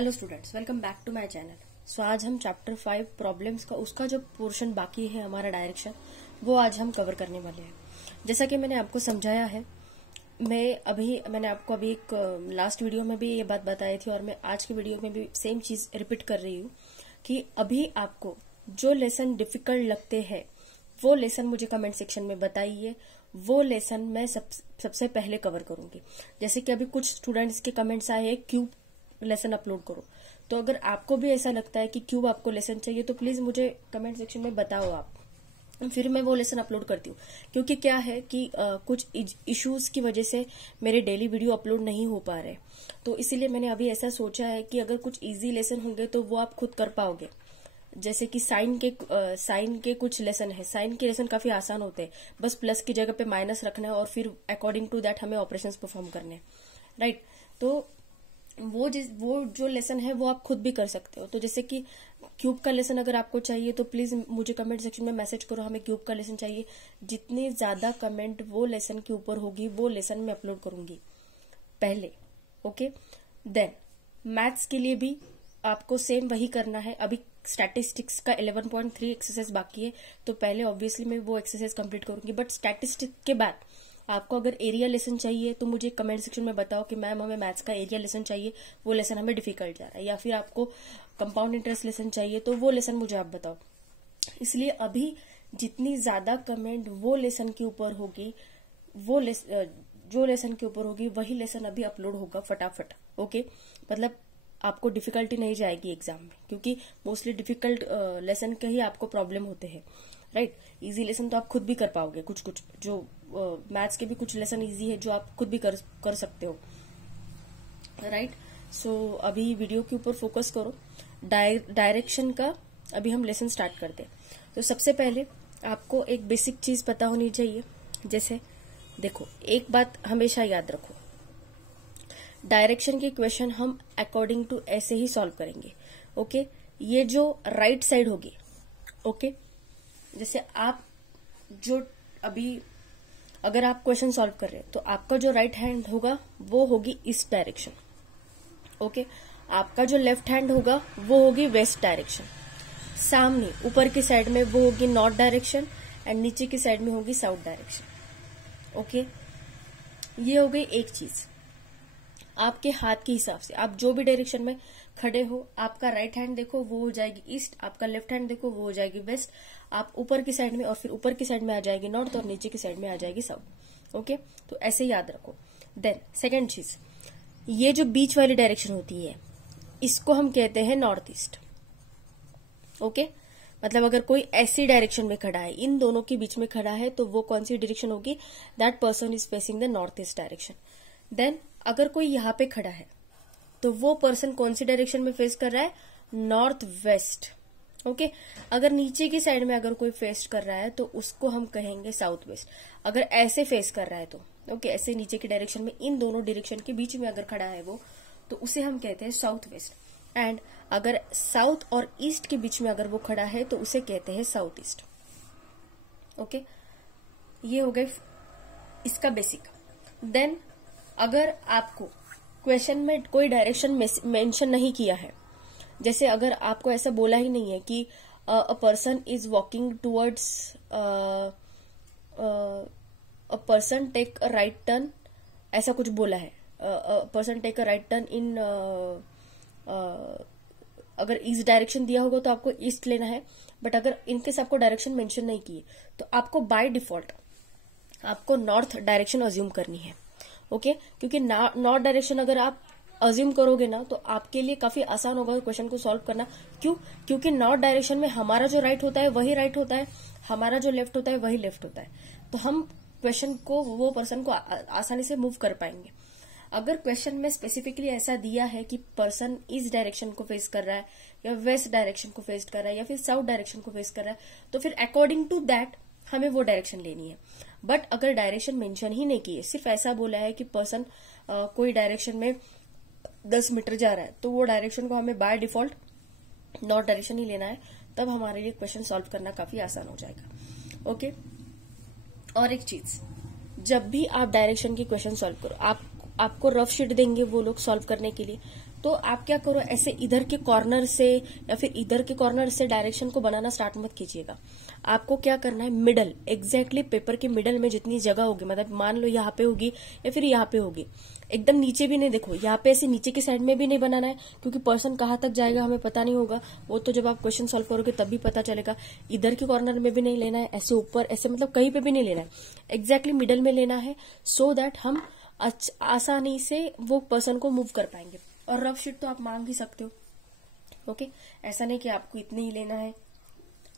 Hello students, welcome back to my channel. So आज हम chapter 5 problems का उसका जो पोर्शन बाकी है हमारा डायरेक्शन, वो आज हम कवर करने वाले हैं। जैसा कि मैंने आपको समझाया है, मैंने आपको अभी एक लास्ट वीडियो में भी ये बात बताई थी और मैं आज की वीडियो में भी सेम चीज रिपीट कर रही हूँ कि अभी आपको जो लेसन डिफिकल्ट लगते हैं वो लेसन मुझे कमेंट सेक्शन में बताइए। वो लेसन मैं सबसे पहले कवर करूंगी। जैसे कि अभी कुछ स्टूडेंट्स के कमेंट्स आए हैं क्यूब लेसन अपलोड करो, तो अगर आपको भी ऐसा लगता है कि क्यूब आपको लेसन चाहिए तो प्लीज मुझे कमेंट सेक्शन में बताओ आप, फिर मैं वो लेसन अपलोड करती हूँ। क्योंकि क्या है कि कुछ इश्यूज की वजह से मेरे डेली वीडियो अपलोड नहीं हो पा रहे, तो इसीलिए मैंने अभी ऐसा सोचा है कि अगर कुछ इजी लेसन होंगे तो वो आप खुद कर पाओगे। जैसे कि साइन के कुछ लेसन है। साइन के लेसन काफी आसान होते हैं, बस प्लस की जगह पे माइनस रखना है और फिर अकॉर्डिंग टू दैट हमें ऑपरेशंस परफॉर्म करने हैं, राइट। तो वो जो लेसन है वो आप खुद भी कर सकते हो। तो जैसे कि क्यूब का लेसन अगर आपको चाहिए तो प्लीज मुझे कमेंट सेक्शन में मैसेज करो, हमें क्यूब का लेसन चाहिए। जितनी ज्यादा कमेंट वो लेसन के ऊपर होगी वो लेसन मैं अपलोड करूंगी पहले, ओके। देन मैथ्स के लिए भी आपको सेम वही करना है। अभी स्टैटिस्टिक्स का 11.3 एक्सरसाइज बाकी है, तो पहले ऑब्वियसली मैं वो एक्सरसाइज कंप्लीट करूंगी। बट स्टैटिस्टिक्स के बाद आपको अगर एरिया लेसन चाहिए तो मुझे कमेंट सेक्शन में बताओ कि मैम हमें मैथ्स का एरिया लेसन चाहिए, वो लेसन हमें डिफिकल्ट जा रहा है। या फिर आपको कंपाउंड इंटरेस्ट लेसन चाहिए तो वो लेसन मुझे आप बताओ। इसलिए अभी जितनी ज्यादा कमेंट वो लेसन के ऊपर होगी, जो लेसन के ऊपर होगी वही लेसन अभी अपलोड होगा फटाफट, ओके। मतलब आपको डिफिकल्टी नहीं जाएगी एग्जाम में, क्योंकि मोस्टली डिफिकल्ट लेसन के ही आपको प्रॉब्लम होते हैं, राइट। इजी लेसन तो आप खुद भी कर पाओगे, कुछ जो मैथ्स के भी कुछ लेसन इजी है जो आप खुद भी कर सकते हो, राइट। सो अभी वीडियो के ऊपर फोकस करो। डायरेक्शन का अभी हम लेसन स्टार्ट करते हैं। तो सबसे पहले आपको एक बेसिक चीज पता होनी चाहिए। जैसे देखो, एक बात हमेशा याद रखो, डायरेक्शन की क्वेश्चन हम अकॉर्डिंग टू ऐसे ही सॉल्व करेंगे, ओके। ये जो राइट साइड होगी, ओके, जैसे आप जो अभी अगर आप क्वेश्चन सॉल्व कर रहे हैं तो आपका जो राइट हैंड होगा वो होगी ईस्ट डायरेक्शन, ओके। आपका जो लेफ्ट हैंड होगा वो होगी वेस्ट डायरेक्शन। सामने ऊपर की साइड में वो होगी नॉर्थ डायरेक्शन एंड नीचे की साइड में होगी साउथ डायरेक्शन, ओके। ये हो गई एक चीज। आपके हाथ के हिसाब से आप जो भी डायरेक्शन में खड़े हो, आपका राइट हैंड देखो वो हो जाएगी ईस्ट, आपका लेफ्ट हैंड देखो वो हो जाएगी वेस्ट। आप ऊपर की साइड में और फिर ऊपर की साइड में आ जाएगी नॉर्थ और नीचे की साइड में आ जाएगी साउथ, ओके। तो ऐसे याद रखो। देन सेकेंड चीज, ये जो बीच वाली डायरेक्शन होती है इसको हम कहते हैं नॉर्थ ईस्ट, ओके। मतलब अगर कोई ऐसी डायरेक्शन में खड़ा है, इन दोनों के बीच में खड़ा है, तो वो कौन सी डायरेक्शन होगी? That person is facing the north east direction. Then अगर कोई यहाँ पे खड़ा है तो वो पर्सन कौन सी डायरेक्शन में फेस कर रहा है? North west, okay. अगर नीचे की साइड में अगर कोई फेस कर रहा है तो उसको हम कहेंगे साउथ वेस्ट। अगर ऐसे फेस कर रहा है तो ओके, ऐसे नीचे की डायरेक्शन में इन दोनों डायरेक्शन के बीच में अगर खड़ा है वो, तो उसे हम कहते हैं साउथ वेस्ट। एंड अगर साउथ और ईस्ट के बीच में अगर वो खड़ा है तो उसे कहते हैं साउथ ईस्ट, ओके। ये हो गए इसका बेसिक। देन अगर आपको क्वेश्चन में कोई डायरेक्शन मेंशन नहीं किया है, जैसे अगर आपको ऐसा बोला ही नहीं है कि a person is walking towards a person take a right turn, ऐसा कुछ बोला है, person take a right turn in, अगर ईस्ट डायरेक्शन दिया होगा तो आपको ईस्ट लेना है। बट अगर इनकेस आपको डायरेक्शन मेंशन नहीं की तो आपको बाय डिफॉल्ट आपको नॉर्थ डायरेक्शन अज्यूम करनी है, ओके। क्योंकि नॉर्थ डायरेक्शन अगर आप अज्यूम करोगे ना तो आपके लिए काफी आसान होगा क्वेश्चन को सॉल्व करना। क्यों? क्योंकि नॉर्थ डायरेक्शन में हमारा जो राइट होता है वही राइट होता है, हमारा जो लेफ्ट होता है वही लेफ्ट होता है, तो हम क्वेश्चन को, वो पर्सन को आसानी से मूव कर पाएंगे। अगर क्वेश्चन में स्पेसिफिकली ऐसा दिया है कि पर्सन ईस्ट डायरेक्शन को फेस कर रहा है या वेस्ट डायरेक्शन को फेस कर रहा है या फिर साउथ डायरेक्शन को फेस कर रहा है, तो फिर अकॉर्डिंग टू दैट हमें वो डायरेक्शन लेनी है। बट अगर डायरेक्शन मेंशन ही नहीं की है, सिर्फ ऐसा बोला है कि पर्सन कोई डायरेक्शन में 10 मीटर जा रहा है, तो वो डायरेक्शन को हमें बाय डिफॉल्ट नॉर्थ डायरेक्शन ही लेना है, तब हमारे लिए क्वेश्चन सॉल्व करना काफी आसान हो जाएगा, ओके। और एक चीज, जब भी आप डायरेक्शन की क्वेश्चन सॉल्व करो, आपको रफ शीट देंगे वो लोग सॉल्व करने के लिए, तो आप क्या करो, ऐसे इधर के कॉर्नर से या फिर इधर के कॉर्नर से डायरेक्शन को बनाना स्टार्ट मत कीजिएगा। आपको क्या करना है, मिडल, एग्जैक्टली पेपर के मिडल में जितनी जगह होगी, मतलब मान लो यहाँ पे होगी या फिर यहाँ पे होगी, एकदम नीचे भी नहीं, देखो यहाँ पे ऐसे नीचे की साइड में भी नहीं बनाना है, क्योंकि पर्सन कहाँ तक जाएगा हमें पता नहीं होगा, वो तो जब आप क्वेश्चन सॉल्व करोगे तब भी पता चलेगा। इधर के कॉर्नर में भी नहीं लेना है, ऐसे ऊपर ऐसे, मतलब कहीं पे भी नहीं लेना है, एग्जैक्टली मिडल में लेना है, सो दैट हम आसानी से वो पर्सन को मूव कर पाएंगे। और रफ शीट तो आप मांग ही सकते हो, ओके। ऐसा नहीं कि आपको इतने ही लेना है,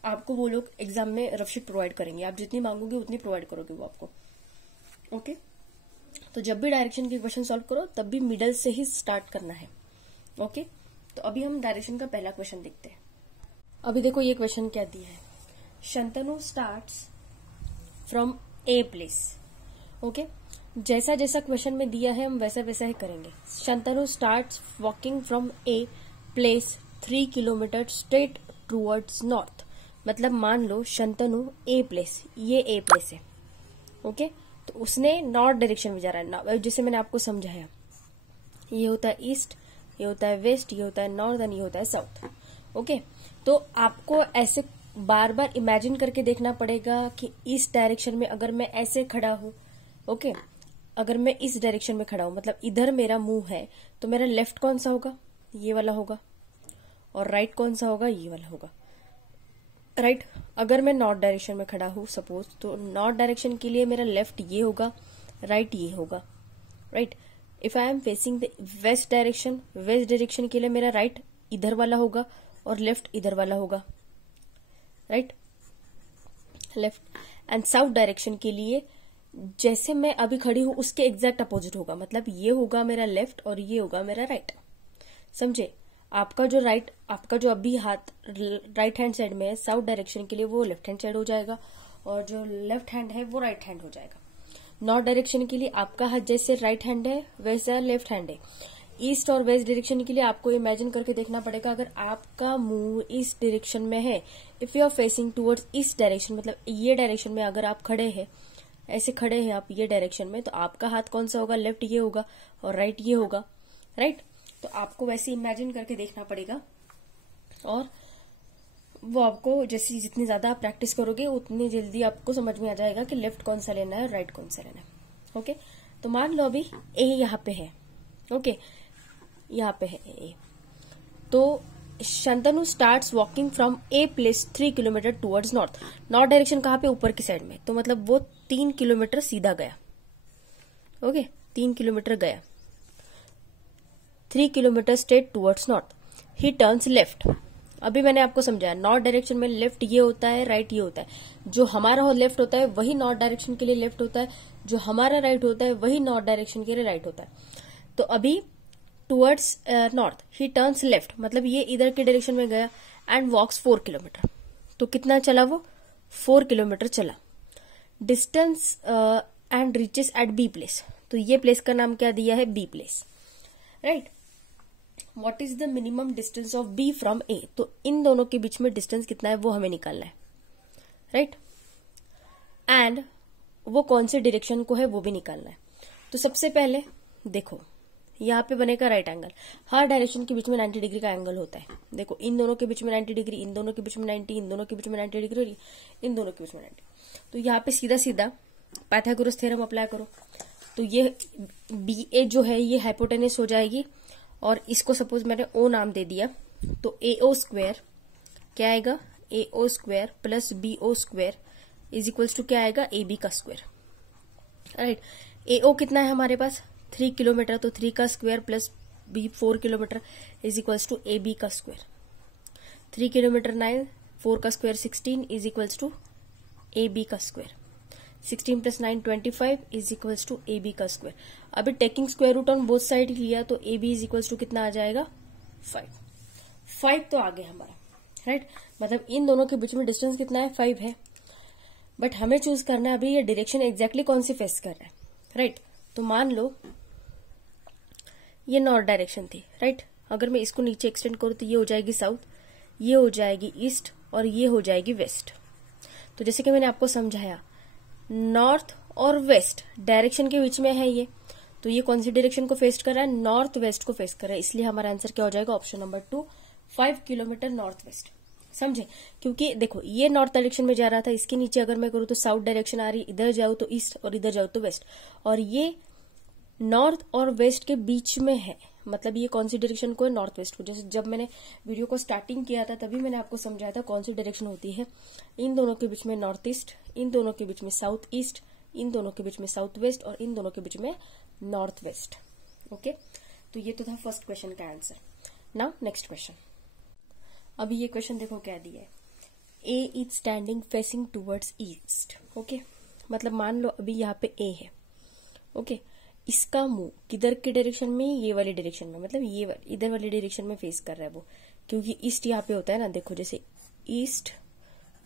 आपको वो लोग एग्जाम में रफ शीट प्रोवाइड करेंगे, आप जितनी मांगोगे उतनी प्रोवाइड करोगे वो आपको, ओके। तो जब भी डायरेक्शन के क्वेश्चन सॉल्व करो तब भी मिडल से ही स्टार्ट करना है, ओके। तो अभी हम डायरेक्शन का पहला क्वेश्चन देखते हैं। अभी देखो ये क्वेश्चन क्या दिया है, Shantanu starts from a place, okay. जैसा जैसा क्वेश्चन में दिया है हम वैसा वैसा ही करेंगे। Shantanu starts walking from a place 3 kilometre straight towards north, मतलब मान लो शंतनु ए प्लेस, ये ए प्लेस है, ओके। तो उसने नॉर्थ डायरेक्शन में जा रहा है, जैसे मैंने आपको समझाया, ये होता है ईस्ट, ये होता है वेस्ट, ये होता है नॉर्थ एंड ये होता है साउथ, ओके। तो आपको ऐसे बार बार इमेजिन करके देखना पड़ेगा कि इस डायरेक्शन में अगर मैं ऐसे खड़ा हूं, ओके, अगर मैं इस डायरेक्शन में खड़ा हूं, मतलब इधर मेरा मुंह है, तो मेरा लेफ्ट कौन सा होगा, ये वाला होगा, और राइट कौन सा होगा, ये वाला होगा, राइट। अगर मैं नॉर्थ डायरेक्शन में खड़ा हूं सपोज, तो नॉर्थ डायरेक्शन के लिए मेरा लेफ्ट ये होगा, राइट ये होगा, right. If I am facing the west direction, west direction के लिए मेरा राइट इधर वाला होगा और लेफ्ट इधर वाला होगा, right, left. And south direction के लिए जैसे मैं अभी खड़ी हूं उसके एग्जैक्ट अपोजिट होगा, मतलब ये होगा मेरा लेफ्ट और ये होगा मेरा राइट, समझे। आपका जो राइट, आपका जो अभी हाथ राइट हैंड साइड में है साउथ डायरेक्शन के लिए, वो लेफ्ट हैंड साइड हो जाएगा, और जो लेफ्ट हैंड है वो राइट हैंड हो जाएगा। नॉर्थ डायरेक्शन के लिए आपका हाथ जैसे राइट हैंड है वैसा लेफ्ट हैंड है। ईस्ट और वेस्ट डायरेक्शन के लिए आपको इमेजिन करके देखना पड़ेगा, अगर आपका मुंह इस डायरेक्शन में है, if you are facing towards इस डायरेक्शन, मतलब ये डायरेक्शन में अगर आप खड़े हैं, ऐसे खड़े हैं आप ये डायरेक्शन में, तो आपका हाथ कौन सा होगा, लेफ्ट ये होगा और राइट ये होगा, राइट। तो आपको वैसे इमेजिन करके देखना पड़ेगा, और वो आपको जैसी जितनी ज्यादा आप प्रैक्टिस करोगे उतनी जल्दी आपको समझ में आ जाएगा कि लेफ्ट कौन सा लेना है और राइट कौन सा लेना है, ओके। तो मान लो अभी ए यहाँ पे है, ओके, यहाँ पे है ए। तो Shantanu starts walking from a place 3 kilometre towards north, north direction कहाँ पे, ऊपर की साइड में, तो मतलब वो 3 किलोमीटर सीधा गया, ओके, 3 किलोमीटर गया, 3 किलोमीटर स्ट्रेट टुवर्ड्स नॉर्थ, ही टर्न्स लेफ्ट। अभी मैंने आपको समझाया नॉर्थ डायरेक्शन में लेफ्ट ये होता है, राइट ये होता है, जो हमारा लेफ्ट होता है वही नॉर्थ डायरेक्शन के लिए लेफ्ट होता है, जो हमारा राइट होता है वही नॉर्थ डायरेक्शन के लिए राइट होता है। तो अभी टुवर्ड्स नॉर्थ ही टर्न्स लेफ्ट, मतलब ये इधर के डायरेक्शन में गया, एंड वॉक्स 4 किलोमीटर। तो कितना चला वो, 4 किलोमीटर चला। Distance and reaches at B place, तो ये प्लेस का नाम क्या दिया है, B place, right. What is the minimum distance of B from A, तो इन दोनों के बीच में डिस्टेंस कितना है वो हमें निकालना है, राइट। एंड वो कौन से डायरेक्शन को है वो भी निकालना है। तो सबसे पहले देखो यहाँ पे बनेगा राइट एंगल, हर डायरेक्शन के बीच में 90 डिग्री का एंगल होता है। देखो इन दोनों के बीच में 90 डिग्री, इन दोनों के बीच में 90, इन दोनों के बीच में 90 डिग्री, इन दोनों के बीच में 90। तो यहाँ पे सीधा सीधा पाइथागोरस थ्योरम अप्लाई करो, तो ये बी ए जो है ये हाइपोटेनस हो जाएगी, और इसको सपोज मैंने ओ नाम दे दिया, तो ए ओ स्क्वायर क्या आएगा, A O square plus B O square is equals to क्या आएगा, ए बी का स्क्वायर, राइट। ए ओ कितना है हमारे पास 3 किलोमीटर, तो 3 का square plus B 4 kilometre is equals to A B का स्क्वायर। 3 किलोमीटर 9, 4 का square 16 is equals to A B का square. 16 plus 9 25 is equals to A B का स्क्वायर। अभी taking square root on both side लिया तो A B is equals to कितना आ जाएगा 5 तो आ गया हमारा, राइट। मतलब इन दोनों के बीच में डिस्टेंस कितना है 5 है, बट हमें चूज करना है अभी ये डायरेक्शन एग्जैक्टली कौन सी फेस कर रहा है, राइट। तो मान लो ये नॉर्थ डायरेक्शन थी, राइट। अगर मैं इसको नीचे एक्सटेंड करूं तो ये हो जाएगी साउथ, ये हो जाएगी ईस्ट और ये हो जाएगी वेस्ट। तो जैसे कि मैंने आपको समझाया नॉर्थ और वेस्ट डायरेक्शन के बीच में है ये, तो ये कौन सी डायरेक्शन को फेस कर रहा है? नॉर्थ वेस्ट को फेस कर रहा है, इसलिए हमारा आंसर क्या हो जाएगा? Option number 2, 5 kilometre north west. समझे? क्योंकि देखो ये नॉर्थ डायरेक्शन में जा रहा था, इसके नीचे अगर मैं करूँ तो साउथ डायरेक्शन आ रही, इधर जाऊँ तो ईस्ट और इधर जाऊँ तो वेस्ट, और ये नॉर्थ और वेस्ट के बीच में है, मतलब ये कौन सी डायरेक्शन को है? नॉर्थ वेस्ट को। जैसे जब मैंने वीडियो को स्टार्टिंग किया था तभी मैंने आपको समझाया था कौन सी डायरेक्शन होती है। इन दोनों के बीच में नॉर्थ ईस्ट, इन दोनों के बीच में साउथ ईस्ट, इन दोनों के बीच में साउथ वेस्ट और इन दोनों के बीच में नॉर्थ वेस्ट। ओके, तो ये तो था फर्स्ट क्वेश्चन का आंसर। Now next question. अभी ये क्वेश्चन देखो क्या दिया है, A is standing facing towards east. Okay, मतलब मान लो अभी यहाँ पे ए है। ओके, इसका मुंह किधर की डायरेक्शन में? ये वाली डायरेक्शन में, मतलब ये इधर वाली डायरेक्शन में फेस कर रहा है वो, क्योंकि ईस्ट यहाँ पे होता है ना, देखो जैसे east,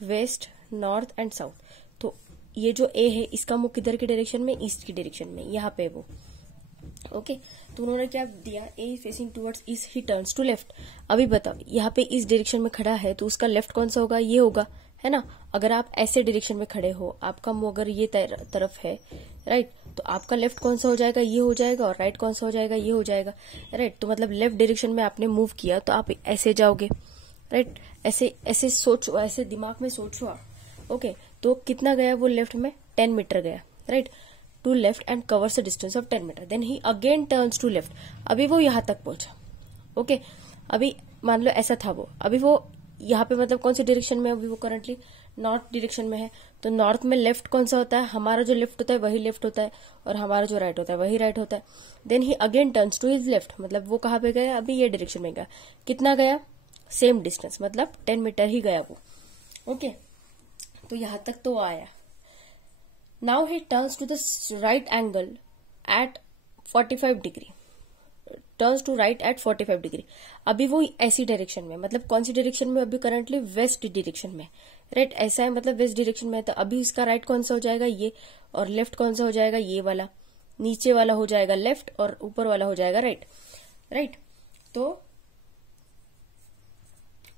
west, north and south. तो ये जो ए है इसका मुंह किधर की डायरेक्शन में? ईस्ट की डायरेक्शन में, यहाँ पे वो। ओके, तो उन्होंने क्या दिया? A facing towards east, he turns to left. अभी बताओ यहाँ पे इस डायरेक्शन में खड़ा है तो उसका लेफ्ट कौन सा होगा? ये होगा, है ना। अगर आप ऐसे डायरेक्शन में खड़े हो, आपका मुंह अगर ये तरफ है, राइट, तो आपका लेफ्ट कौन सा हो जाएगा? ये हो जाएगा, और राइट कौन सा हो जाएगा? ये हो जाएगा, राइट। तो मतलब लेफ्ट डायरेक्शन में आपने मूव किया तो आप ऐसे जाओगे, राइट। ऐसे ऐसे सोचो, ऐसे दिमाग में सोचो आप। ओके, तो कितना गया वो लेफ्ट में? 10 मीटर गया, right, to left and covers the distance of 10 metre, then he again turns to left. अभी वो यहां तक पहुंचा। ओके, अभी मान लो ऐसा था वो, अभी वो यहाँ पे मतलब कौन सी डायरेक्शन में? अभी वो करंटली नॉर्थ डायरेक्शन में है, तो नॉर्थ में लेफ्ट कौन सा होता है? हमारा जो लेफ्ट होता है वही लेफ्ट होता है, और हमारा जो राइट होता है वही राइट होता है। Then he again turns to his left, मतलब वो कहाँ पे गया? अभी ये डायरेक्शन में गया। कितना गया? सेम डिस्टेंस, मतलब 10 मीटर ही गया वो। ओके, तो यहां तक तो आया। Now he turns to the right angle at 45 degree, turns to right at 45 degree. अभी वो ऐसी डायरेक्शन में, मतलब कौन सी डायरेक्शन में? अभी करंटली वेस्ट डायरेक्शन में, राइट। ऐसा है, मतलब वेस्ट डायरेक्शन में है, तो अभी इसका राइट कौन सा हो जाएगा? ये, और लेफ्ट कौन सा हो जाएगा? ये वाला। नीचे वाला हो जाएगा लेफ्ट और ऊपर वाला हो जाएगा राइट, राइट। तो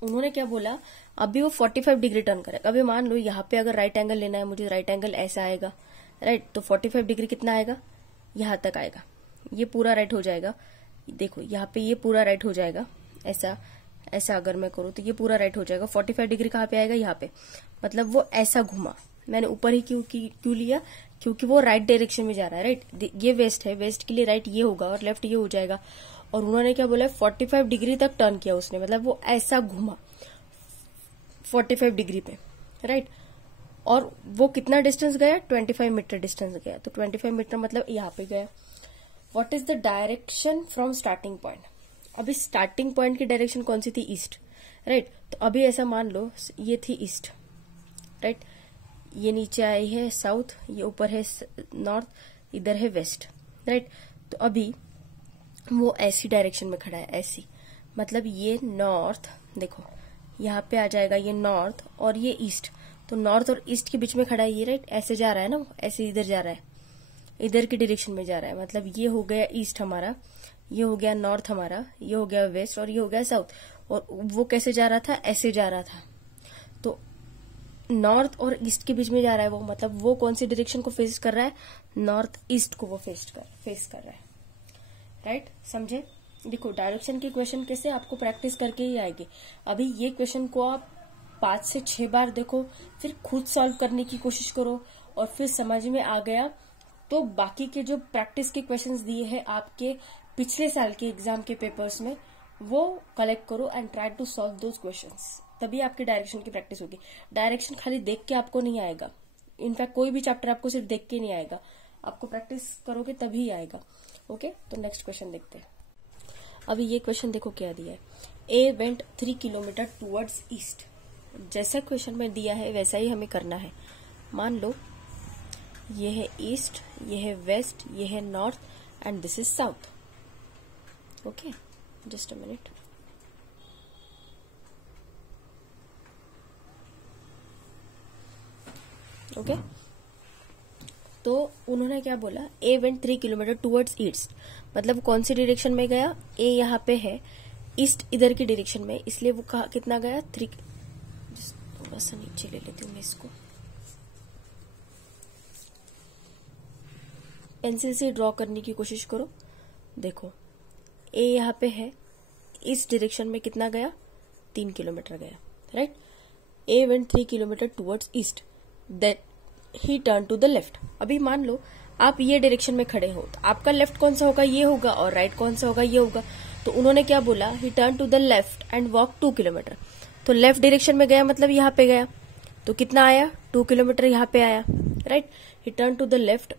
उन्होंने क्या बोला? अभी वो 45 डिग्री टर्न करेगा। अभी मान लो यहाँ पे अगर राइट एंगल लेना है मुझे, राइट एंगल ऐसा आएगा, राइट, तो 45 डिग्री कितना आएगा? यहां तक आएगा, ये पूरा राइट हो जाएगा। देखो यहाँ पे ये पूरा राइट हो जाएगा, ऐसा ऐसा अगर मैं करूँ तो ये पूरा राइट हो जाएगा। 45 डिग्री कहाँ पे आएगा? यहाँ पे, मतलब वो ऐसा घुमा। मैंने ऊपर ही क्यों लिया? क्योंकि वो राइट डायरेक्शन में जा रहा है, राइट। ये वेस्ट है, वेस्ट के लिए राइट ये होगा और लेफ्ट ये हो जाएगा। और उन्होंने क्या बोला? 45 डिग्री तक टर्न किया उसने, मतलब वो ऐसा घुमा 45 डिग्री पे, राइट। और वो कितना डिस्टेंस गया? 25 मीटर डिस्टेंस गया। तो 25 मीटर मतलब यहाँ पे गया। What is the direction from starting point? अभी स्टार्टिंग पॉइंट की डायरेक्शन कौन सी थी? East, right. तो अभी ऐसा मान लो ये थी ईस्ट, राइट, ये नीचे आई है साउथ, ये ऊपर है नॉर्थ, इधर है वेस्ट, राइट। तो अभी वो ऐसी डायरेक्शन में खड़ा है, ऐसी, मतलब ये नॉर्थ, देखो यहाँ पे आ जाएगा ये नॉर्थ और ये ईस्ट। तो नॉर्थ और ईस्ट के बीच में खड़ा है ये, राइट। ऐसे जा रहा है ना, ऐसे इधर जा रहा है, इधर की डायरेक्शन में जा रहा है। मतलब ये हो गया ईस्ट हमारा, ये हो गया नॉर्थ हमारा, ये हो गया वेस्ट और ये हो गया साउथ। और वो कैसे जा रहा था? ऐसे जा रहा था। तो नॉर्थ और ईस्ट के बीच में जा रहा है वो, मतलब वो कौन सी डायरेक्शन को फेस कर रहा है? नॉर्थ ईस्ट को वो फेस कर रहा है, राइट। समझे? देखो डायरेक्शन के क्वेश्चन कैसे आपको प्रैक्टिस करके ही आएगी। अभी ये क्वेश्चन को आप 5 से 6 बार देखो, फिर खुद सॉल्व करने की कोशिश करो, और फिर समझ में आ गया तो बाकी के जो प्रैक्टिस के क्वेश्चंस दिए हैं आपके पिछले साल के एग्जाम के पेपर्स में, वो कलेक्ट करो and try to solve those questions. तभी आपकी डायरेक्शन की प्रैक्टिस होगी। डायरेक्शन खाली देख के आपको नहीं आएगा, इनफैक्ट कोई भी चैप्टर आपको सिर्फ देख के नहीं आएगा, आपको प्रैक्टिस करोगे तभी आएगा। ओके, तो नेक्स्ट क्वेश्चन देखते हैं। अभी ये क्वेश्चन देखो क्या दिया है, ए वेंट 3 किलोमीटर टूवर्ड्स ईस्ट। जैसा क्वेश्चन में दिया है वैसा ही हमें करना है। मान लो ये है ईस्ट, ये है वेस्ट, ये है north and this is south. Okay, just a minute. Okay, तो उन्होंने क्या बोला? ए वेंट 3 किलोमीटर टूवर्ड्स ईस्ट, मतलब कौन सी डायरेक्शन में गया? ए यहाँ पे है, ईस्ट इधर की डायरेक्शन में, इसलिए वो कितना गया? 3। थोड़ा सा नीचे ले लेती हूँ मैं इसको। पेंसिल से ड्रॉ करने की कोशिश करो। देखो ए यहाँ पे है, इस डायरेक्शन में कितना गया, 3 किलोमीटर गया, right. A went 3 kilometre towards east, then he turn to the left. अभी मान लो आप ये डायरेक्शन में खड़े हो, तो आपका लेफ्ट कौन सा होगा, ये होगा, और राइट कौन सा होगा, ये होगा। तो उन्होंने क्या बोला, he turn to the left and walk 2 kilometre. तो लेफ्ट डायरेक्शन में गया मतलब यहाँ पे गया, तो कितना आया, 2 किलोमीटर यहाँ पे आया, right. He turn to the left,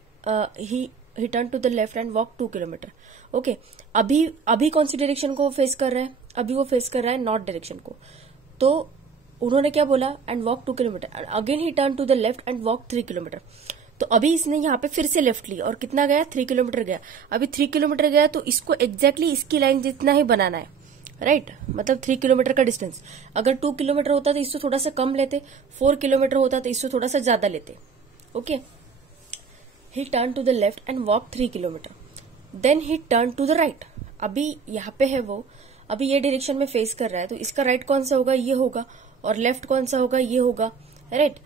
he turn to the left and walk 2 kilometre. Okay, अभी कौन सी डायरेक्शन को फेस कर रहा है, अभी वो फेस कर रहा है नॉर्थ डायरेक्शन को। तो उन्होंने क्या बोला, and walk 2 kilometre, again he turn to the left and walk 3 kilometre. तो अभी इसने यहाँ पे फिर से लेफ्ट ली और कितना गया, 3 किलोमीटर गया। अभी 3 किलोमीटर गया तो इसको एग्जैक्टली इसकी लाइन जितना ही बनाना है, राइट। मतलब 3 किलोमीटर का डिस्टेंस, अगर 2 किलोमीटर होता तो इससे थोड़ा सा कम लेते, 4 किलोमीटर होता तो इससे थोड़ा सा ज्यादा लेते। Okay, he turn to the left and walk 3 kilometre, then he turn to the right. अभी यहाँ पे है वो, अभी ये डायरेक्शन में फेस कर रहा है, तो इसका राइट कौन सा होगा, ये होगा, और लेफ्ट कौन सा होगा, ये होगा, right.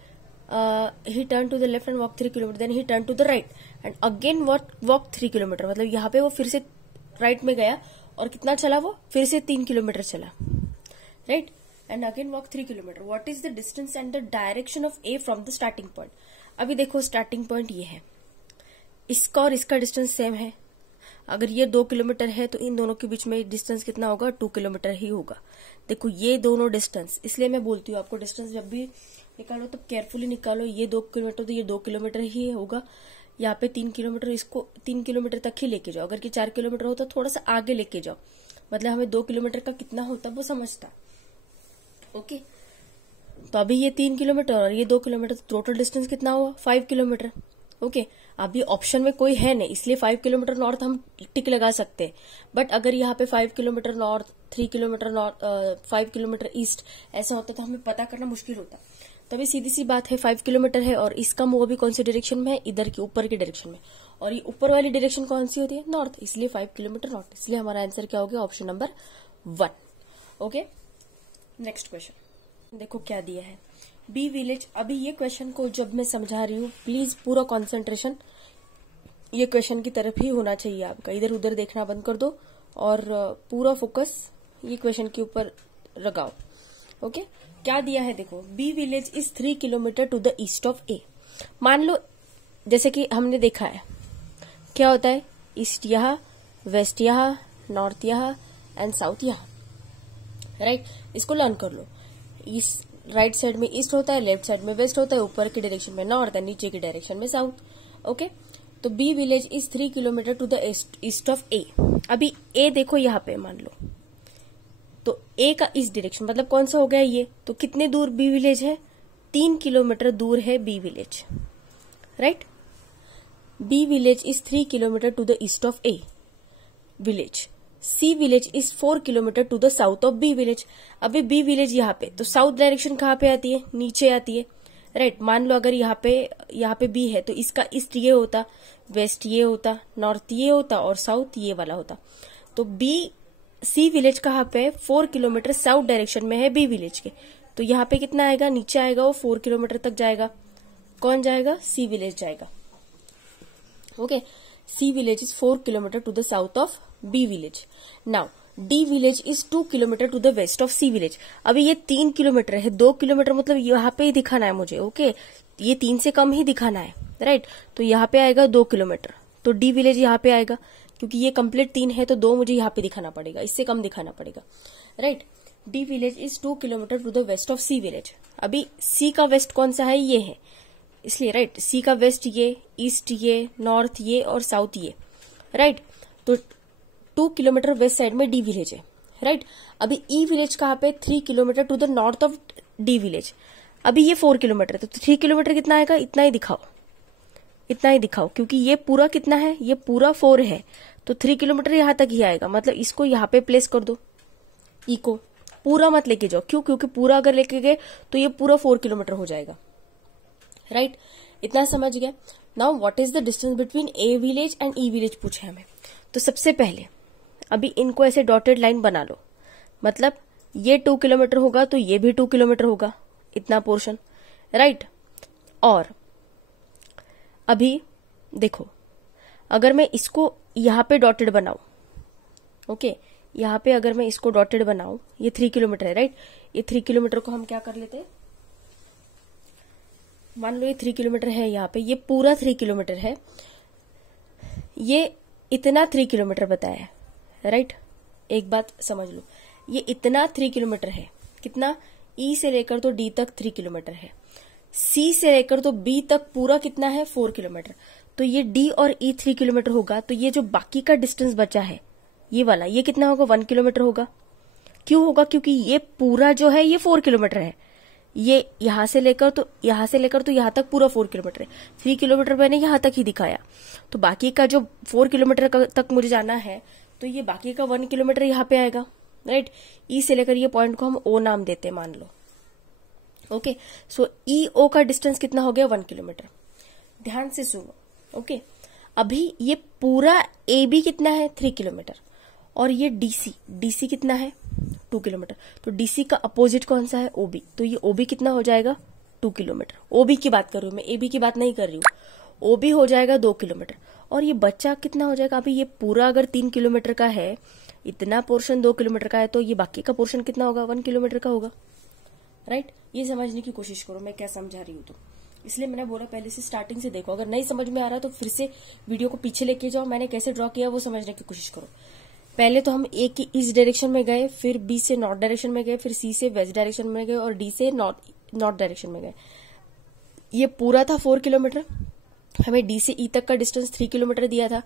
He turn to the left and walk 3 kilometre, then he turn to the right and again walk 3 kilometre. मतलब यहाँ पे वो फिर से राइट में गया और कितना चला, वो फिर से 3 किलोमीटर चला, right. And again walk 3 kilometre. What is the distance and the direction of A from the starting point. अभी देखो स्टार्टिंग पॉइंट ये है, इसका और इसका डिस्टेंस सेम है। अगर ये 2 किलोमीटर है तो इन दोनों के बीच में डिस्टेंस कितना होगा, 2 किलोमीटर ही होगा। देखो ये दोनों डिस्टेंस, इसलिए मैं बोलती हूँ आपको डिस्टेंस जब भी निकालो तो केयरफुली निकालो। ये 2 किलोमीटर तो ये 2 किलोमीटर ही होगा, यहाँ पे 3 किलोमीटर, इसको 3 किलोमीटर तक ही लेके जाओ। अगर कि 4 किलोमीटर होता थोड़ा सा आगे लेके जाओ, मतलब हमें 2 किलोमीटर का कितना होता वो समझता। ओके, तो अभी ये 3 किलोमीटर और ये 2 किलोमीटर, तो टोटल डिस्टेंस कितना हुआ, 5 किलोमीटर। ओके, अभी ऑप्शन में कोई है नहीं, इसलिए 5 किलोमीटर नॉर्थ हम टिक लगा सकते हैं। बट अगर यहाँ पे 5 kilometre north, 3 kilometre north, 5 kilometre east ऐसा होता तो हमें पता करना मुश्किल होता। तो अभी सीधी सी बात है, 5 किलोमीटर है और इसका मूव अभी कौन सी डायरेक्शन में है, इधर की ऊपर की डायरेक्शन में, और ये ऊपर वाली डायरेक्शन कौन सी होती है, नॉर्थ, इसलिए 5 किलोमीटर नॉर्थ। इसलिए हमारा आंसर क्या हो गया, option number 1। Okay, next question देखो क्या दिया है, बी विलेज। अभी ये क्वेश्चन को जब मैं समझा रही हूँ, प्लीज पूरा कॉन्सेंट्रेशन ये क्वेश्चन की तरफ ही होना चाहिए आपका, इधर उधर देखना बंद कर दो और पूरा फोकस ये क्वेश्चन के ऊपर लगाओ। ओके, क्या दिया है देखो, B village is 3 kilometre to the east of A. मान लो जैसे कि हमने देखा है क्या होता है, ईस्ट यहाँ, वेस्ट यहाँ, नॉर्थ यहाँ एंड साउथ यहाँ, राइट। इसको लर्न कर लो। ईस्ट राइट साइड में ईस्ट होता है, लेफ्ट साइड में वेस्ट होता है, ऊपर की डायरेक्शन में नॉर्थ है, नीचे की डायरेक्शन में साउथ। ओके, तो B village is 3 kilometre to the east of A. अभी ए देखो यहाँ पे मान लो, तो ए का इस डायरेक्शन मतलब कौन सा हो गया ये, तो कितने दूर बी विलेज है, 3 किलोमीटर दूर है B village, right. B village is 3 kilometre to the east of A village. C village is 4 kilometre to the south of B village. अभी बी विलेज यहाँ पे, तो साउथ डायरेक्शन कहाँ पे आती है, नीचे आती है, राइट। मान लो अगर यहाँ पे बी है तो इसका ईस्ट ये होता, वेस्ट ये होता, नॉर्थ ये होता और साउथ ये वाला होता। तो बी सी विलेज कहाँ पे, 4 किलोमीटर साउथ डायरेक्शन में है बी विलेज के। तो यहाँ पे कितना आएगा, नीचे आएगा, वो 4 किलोमीटर तक जाएगा। कौन जाएगा, सी विलेज जाएगा। Okay, C village is 4 kilometre to the south of B village. Now D village is 2 kilometre to the west of C village. अभी ये 3 किलोमीटर है, 2 किलोमीटर मतलब यहाँ पे ही दिखाना है मुझे। ओके, ये 3 से कम ही दिखाना है, राइट। तो यहाँ पे आएगा 2 किलोमीटर, तो डी विलेज यहाँ पे आएगा, क्योंकि ये कंप्लीट 3 है तो 2 मुझे यहाँ पे दिखाना पड़ेगा, इससे कम दिखाना पड़ेगा, right. D village is 2 kilometre to the west of C village. अभी सी का वेस्ट कौन सा है, ये है, इसलिए राइट। सी का वेस्ट ये, ईस्ट ये, नॉर्थ ये और साउथ ये, राइट। तो 2 किलोमीटर वेस्ट साइड में डी विलेज है, राइट। अभी ई विलेज कहाँ पे, 3 kilometre to the north of D village. अभी ये 4 किलोमीटर है, तो 3 किलोमीटर कितना आएगा, इतना ही दिखाओ, इतना ही दिखाओ, क्योंकि ये पूरा कितना है, ये पूरा 4 है, तो 3 किलोमीटर यहाँ तक ही आएगा। मतलब इसको यहाँ पे प्लेस कर दो, ई को पूरा मत लेके जाओ, क्यों, क्योंकि पूरा अगर लेके गए तो ये पूरा 4 किलोमीटर हो जाएगा, राइट। इतना समझ गया। Now what is the distance between A village and E village पूछे हमें। तो सबसे पहले अभी इनको ऐसे डॉटेड लाइन बना लो, मतलब ये 2 किलोमीटर होगा तो ये भी 2 किलोमीटर होगा, इतना पोर्शन, राइट। और अभी देखो, अगर मैं इसको यहाँ पे डॉटेड बनाऊं, ओके, यहाँ पे अगर मैं इसको डॉटेड बनाऊं, ये 3 किलोमीटर है, राइट। ये 3 किलोमीटर को हम क्या कर लेते हैं, मान लो ये 3 किलोमीटर है, यहाँ पे ये पूरा 3 किलोमीटर है, ये इतना 3 किलोमीटर बताया है, राइट। एक बात समझ लो, ये इतना 3 किलोमीटर है, कितना, ई से लेकर तो डी तक 3 किलोमीटर है, सी से लेकर तो बी तक पूरा कितना है, 4 किलोमीटर। तो ये डी और ई 3 किलोमीटर होगा, तो ये जो बाकी का डिस्टेंस बचा है ये वाला, ये कितना होगा, 1 किलोमीटर होगा। क्यों होगा, क्योंकि ये पूरा जो है ये 4 किलोमीटर है, ये यहां से लेकर तो यहां तक पूरा 4 किलोमीटर है। 3 किलोमीटर मैंने यहां तक ही दिखाया, तो बाकी का जो 4 किलोमीटर तक मुझे जाना है, तो ये बाकी का 1 किलोमीटर यहाँ पे आएगा, राइट। ई से लेकर ये पॉइंट को हम ओ नाम देते हैं, मान लो, ओके। सो ई ओ का डिस्टेंस कितना हो गया, 1 किलोमीटर। ध्यान से सुनो, ओके। अभी ये पूरा ए बी कितना है, 3 किलोमीटर, और ये डीसी कितना है, 2 किलोमीटर। तो डीसी का अपोजिट कौन सा है, ओबी, तो ये ओबी कितना हो जाएगा, 2 किलोमीटर। ओबी की बात कर रही हूं मैं, एबी की बात नहीं कर रही हूं। ओबी हो जाएगा 2 किलोमीटर, और ये बच्चा कितना हो जाएगा, अभी ये पूरा अगर 3 किलोमीटर का है, इतना पोर्शन 2 किलोमीटर का है, तो ये बाकी का पोर्शन कितना होगा, 1 किलोमीटर का होगा, राइट। ये समझने की कोशिश करो मैं क्या समझा रही हूँ, तो इसलिए मैंने बोला पहले से स्टार्टिंग से देखो, अगर नहीं समझ में आ रहा तो फिर से वीडियो को पीछे लेके जाओ, मैंने कैसे ड्रॉ किया वो समझने की कोशिश करो। पहले तो हम ए की ईस्ट डायरेक्शन में गए, फिर बी से नॉर्थ डायरेक्शन में गए, फिर सी से वेस्ट डायरेक्शन में गए, और डी से नॉर्थ डायरेक्शन में गए। ये पूरा था 4 किलोमीटर, हमें डी से ई तक का डिस्टेंस 3 किलोमीटर दिया था।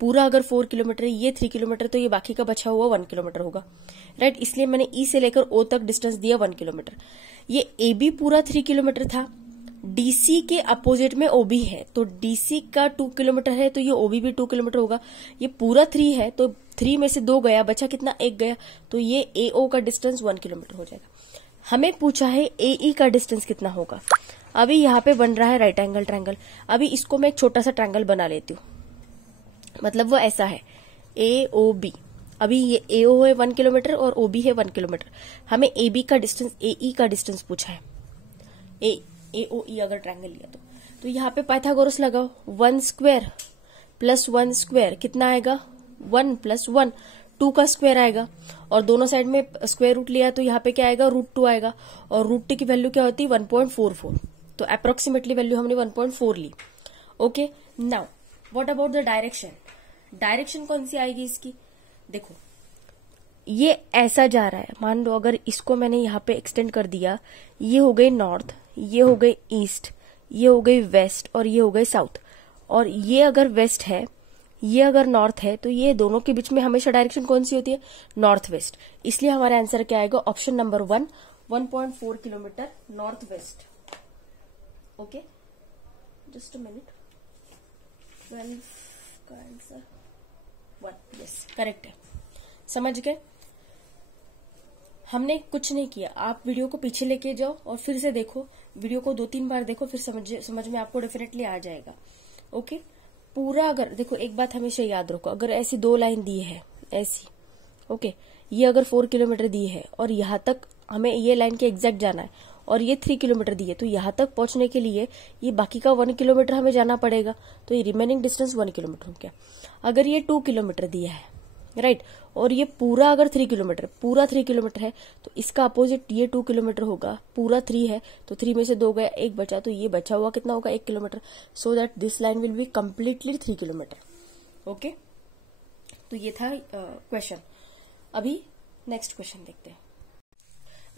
पूरा अगर 4 किलोमीटर, ये 3 किलोमीटर, तो ये बाकी का बचा हुआ 1 किलोमीटर होगा, राइट। इसलिए मैंने ई से लेकर ओ तक डिस्टेंस दिया 1 किलोमीटर। ये ए बी पूरा 3 किलोमीटर था, डीसी के अपोजिट में ओबी है, तो डीसी का 2 किलोमीटर है, तो ये ओबी भी 2 किलोमीटर होगा। ये पूरा 3 है, तो 3 में से 2 गया, बचा कितना, 1 गया, तो ये एओ का डिस्टेंस 1 किलोमीटर हो जाएगा। हमें पूछा है एई का डिस्टेंस कितना होगा। अभी यहाँ पे बन रहा है राइट एंगल ट्रायंगल, अभी इसको मैं एक छोटा सा ट्रायंगल बना लेती हूँ, मतलब वो ऐसा है ए ओ बी। अभी ये एओ है 1 किलोमीटर और ओबी है 1 किलोमीटर। हमें एबी का डिस्टेंस, एई का डिस्टेंस पूछा है, एओई अगर ट्रायंगल लिया तो यहाँ पे पाइथागोरस लगाओ, 1 स्क्वायर प्लस 1 स्क्वायर कितना आएगा, 1 प्लस 1, 2 का स्क्वायर आएगा, और दोनों साइड में स्क्वायर रूट लिया तो यहाँ पे क्या आएगा, √2 आएगा, और √2 की वैल्यू क्या होती है, 1.44, तो अप्रोक्सीमेटली वैल्यू हमने 1.4 ली, okay. Now what about the direction, direction कौन सी आएगी इसकी, देखो ये ऐसा जा रहा है, मान लो अगर इसको मैंने यहाँ पे एक्सटेंड कर दिया, ये हो गई नॉर्थ, ये हो गई ईस्ट, ये हो गई वेस्ट, और ये हो गई साउथ, और ये अगर वेस्ट है, ये अगर नॉर्थ है, तो ये दोनों के बीच में हमेशा डायरेक्शन कौन सी होती है, नॉर्थ वेस्ट। इसलिए हमारा आंसर क्या आएगा, option number 1, 1.4 kilometre north west, okay. Just a minute, 12 का आंसर 1, यस करेक्ट है, समझ गए। हमने कुछ नहीं किया, आप वीडियो को पीछे लेके जाओ और फिर से देखो, वीडियो को 2-3 बार देखो, फिर समझ में आपको डेफिनेटली आ जाएगा, ओके। पूरा अगर देखो, एक बात हमेशा याद रखो, अगर ऐसी 2 लाइन दी है ऐसी, ओके, ये अगर 4 किलोमीटर दी है और यहाँ तक हमें ये लाइन के एग्जैक्ट जाना है, और ये 3 किलोमीटर दी है, तो यहाँ तक पहुंचने के लिए ये बाकी का 1 किलोमीटर हमें जाना पड़ेगा, तो ये रिमेनिंग डिस्टेंस 1 किलोमीटर हो गया। अगर ये 2 किलोमीटर दिया है, राइट, और ये पूरा अगर 3 किलोमीटर, पूरा 3 किलोमीटर है, तो इसका अपोजिट ये 2 किलोमीटर होगा, पूरा 3 है, तो 3 में से 2 गया, 1 बचा, तो ये बचा हुआ कितना होगा, 1 kilometre, so that this line will be completely 3 kilometre, okay. तो ये था क्वेश्चन। अभी नेक्स्ट क्वेश्चन देखते हैं।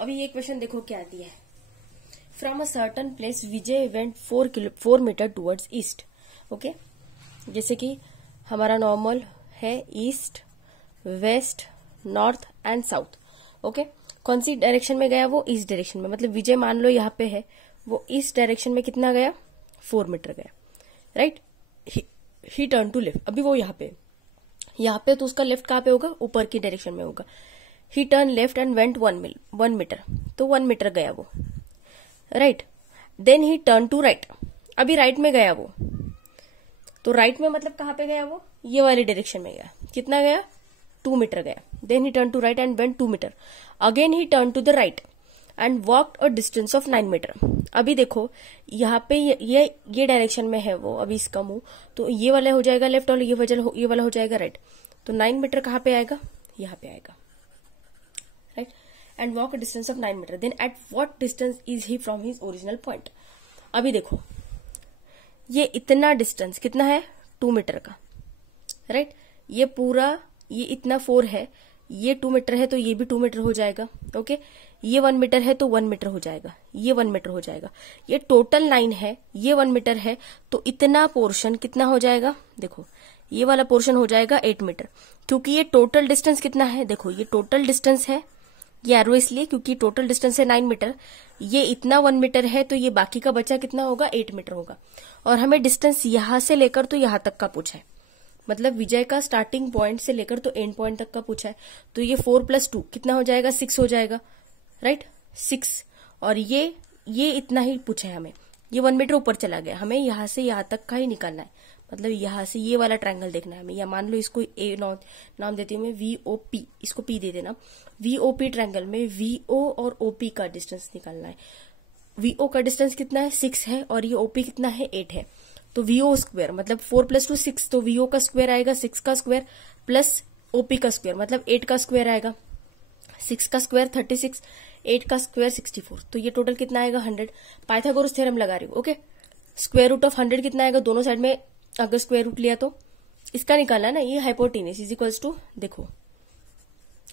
अभी ये क्वेश्चन देखो क्या दिया है, from a certain place Vijay went 4 metre towards east, okay. जैसे कि हमारा नॉर्मल है east, west, north and south, okay. कौन सी डायरेक्शन में गया, वो ईस्ट डायरेक्शन में, मतलब विजय मान लो यहाँ पे है, वो ईस्ट डायरेक्शन में कितना गया, 4 मीटर गया, right. He turn to left, अभी वो यहाँ पे तो उसका लेफ्ट कहाँ पे होगा, ऊपर की डायरेक्शन में होगा। He turn left and went 1 metre, तो 1 मीटर गया वो, right. Then he turn to right, अभी राइट में गया वो, तो राइट में मतलब कहाँ पे गया वो, ये वाली डायरेक्शन में गया, कितना गया, 2 मीटर गया। Then he turn to right and went 2 metre, again he turn to the right, and walked a distance of 9 metre. अभी देखो यहाँ पे ये डायरेक्शन में है वो, अभी इसका मुंह, तो ये वाला हो जाएगा लेफ्ट और ये वाला हो जाएगा राइट। तो 9 मीटर कहाँ पे आएगा, यहाँ पे आएगा, right. And walk a distance of 9 metre, then at what distance is he from his original point. अभी देखो ये इतना डिस्टेंस कितना है, 2 मीटर का, राइट। ये पूरा ये इतना 4 है, ये 2 मीटर है तो ये भी 2 मीटर हो जाएगा, ओके। ये 1 मीटर है तो 1 मीटर हो जाएगा, ये 1 मीटर हो जाएगा। ये टोटल 9 है, ये 1 मीटर है, तो इतना पोर्शन कितना हो जाएगा, देखो ये वाला पोर्शन हो जाएगा 8 मीटर। क्योंकि ये टोटल डिस्टेंस कितना है, देखो ये टोटल डिस्टेंस है, ये एरो इसलिए क्योंकि टोटल डिस्टेंस है 9 मीटर, ये इतना 1 मीटर है, तो ये बाकी का बचा कितना होगा, 8 मीटर होगा। और हमें डिस्टेंस यहां से लेकर तो यहां तक का पूछा है, मतलब विजय का स्टार्टिंग पॉइंट से लेकर तो एंड पॉइंट तक का पूछा है। तो ये 4 + 2 कितना हो जाएगा, 6 हो जाएगा, राइट, 6। और ये इतना ही पूछा है हमें, ये 1 मीटर ऊपर चला गया, हमें यहां से यहां तक का ही निकालना है, मतलब यहां से ये वाला ट्रायंगल देखना है हमें। या मान लो इसको ए नाम देती हूँ मैं, VOP, इसको P दे देना। VOP ट्रायंगल में VO और OP का डिस्टेंस निकालना है। VO का डिस्टेंस कितना है, 6 है, और ये OP कितना है, 8 है। तो VO स्क्वायर मतलब 4 + 2 6, तो VO का स्क्वायर आएगा 6 का स्क्वायर प्लस OP का स्क्वायर मतलब 8 का स्क्वायर आएगा। 6 का स्क्वायर 36, 8 का स्क्वायर 64, तो ये टोटल कितना आएगा, 100। पाइथागोरस थ्योरम लगा रही हूँ, ओके। स्क्वायर रूट ऑफ 100 कितना आएगा, दोनों साइड में अगर स्क्वायर रूट लिया तो इसका निकाला ना, ये हाइपोटेनस इज इक्वल्स टू, देखो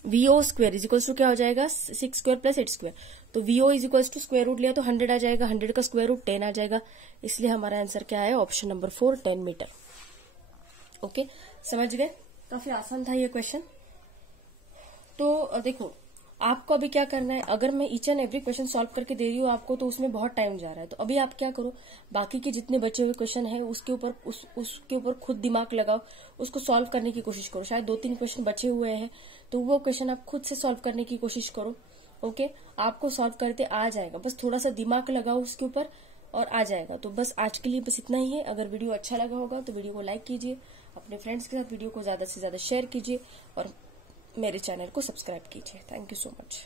VO square is equals to क्या हो जाएगा, 6 स्क्वायर प्लस 8 स्क्वायर। तो VO is equals to square root लिया तो 100 आ जाएगा, 100 का स्क्वायर रूट 10 आ जाएगा। इसलिए हमारा आंसर क्या है, ऑप्शन नंबर 4, 10 मीटर। ओके, समझ गए, काफी आसान था ये क्वेश्चन। तो देखो आपको अभी क्या करना है, अगर मैं each and every question solve करके दे रही हूँ आपको तो उसमें बहुत टाइम जा रहा है। तो अभी आप क्या करो, बाकी के जितने बचे हुए क्वेश्चन है उसके ऊपर खुद दिमाग लगाओ, उसको सॉल्व करने की कोशिश करो। शायद 2-3 क्वेश्चन बचे हुए हैं तो वो क्वेश्चन आप खुद से सॉल्व करने की कोशिश करो, ओके। आपको सॉल्व करते आ जाएगा, बस थोड़ा सा दिमाग लगाओ उसके ऊपर और आ जाएगा। तो बस आज के लिए बस इतना ही है। अगर वीडियो अच्छा लगा होगा तो वीडियो को लाइक कीजिए, अपने फ्रेंड्स के साथ वीडियो को ज्यादा से ज्यादा शेयर कीजिए और मेरे चैनल को सब्सक्राइब कीजिए। Thank you so much.